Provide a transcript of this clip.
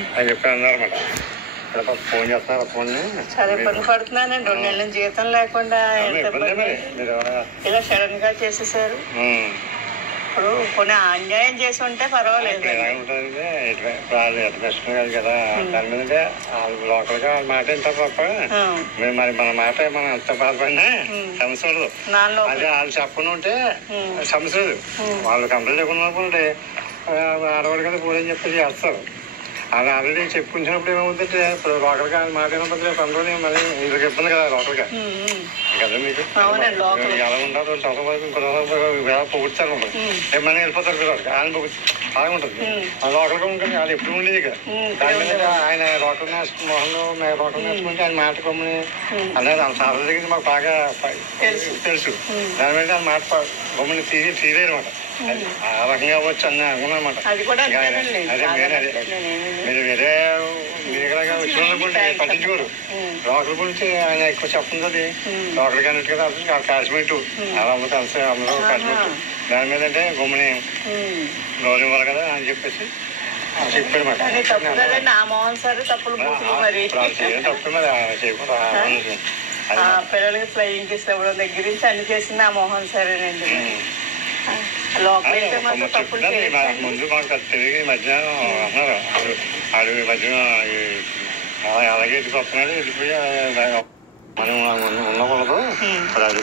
అని చెప్పి అన్నారన్నమాట. ఫోన్ చేస్తున్నారు ఫోన్ చాలా ఇబ్బంది పడుతున్నానండి. 2 నెలల జీతం లేకుండా ఇలా సడన్ గా చేసేసారు. ఇప్పుడు కొన్ని అన్యాయం చేసి ఉంటే పర్వాలేదు. ప్రశ్న కాదు కదా, దాని మీద లోకల్ గా వాళ్ళ మాట ఎంత తప్ప మరి మన మాట మనం ఎంత బాధపడినా సమస్య ఉండదు. అదే వాళ్ళు చెప్పను ఉంటే సమస్య లేదు. వాళ్ళు కంప్లైంట్ ఇవ్వకుండా ఆడవాడు కదా పోనీ చెప్పి చేస్తారు. అది ఆల్రెడీ చెప్పుకుంటున్నప్పుడు ఏమవుతుందంటే ఇప్పుడు లోకల్గా మాట ఏమవుతుంది పనులని మళ్ళీ వీళ్ళకి ఇబ్బంది కదా లోకల్గా కదా. మీకు ఎలా ఉంటారు చదవ పొగుడుతారు మళ్ళీ వెళ్ళిపోతారు పిల్లలకి ఆయన పొగుడు బాగా ఉంటుంది. లోకల్గా ఉంటుంది వాళ్ళు ఎప్పుడు ఉండేది ఇక. దాని మీద ఆయన లోకల్ మోహన్లో లోకల్ నేర్చుకుంటే ఆయన మాట కొమ్మని అనేది ఆయన సాధన దగ్గర మాకు బాగా తెలుసు. దాని మీద ఆయన మాట కొమ్మని తీరేరు అనమాట. ఆ రకంగా అవ్వచ్చు అని అనుకున్నమాట. మీరు వేరే మీరుగా వచ్చినప్పుడు పట్టించుకోరు. లోకల్ గురించి ఆయన ఎక్కువ చెప్తుంది. లోకల్ అన్నట్టు కదా కాశ్మీర్ అలా అమ్ముతాను అందరూ కాశ్మీర్ దాని మీద అంటే గుమ్మని గౌరవం ఇవ్వాలి కదా అని చెప్పేసి చెప్పాడు మాట. తప్పు మరి చేయకుండా పిల్లలకి ఫ్లయింగ్ కిస్ ఇవ్వడం దగ్గర నుంచి అన్ని చేసింది ఆ మోహన్ సరేనండి. ముందు మాకు తెలివి మధ్యాహ్నం అన్నారు ఆడు మధ్యాహ్నం అలాగే ఎదుకొస్తున్నాడు వెళ్ళిపోయి మనం ఉండకూడదు ఇప్పుడు అది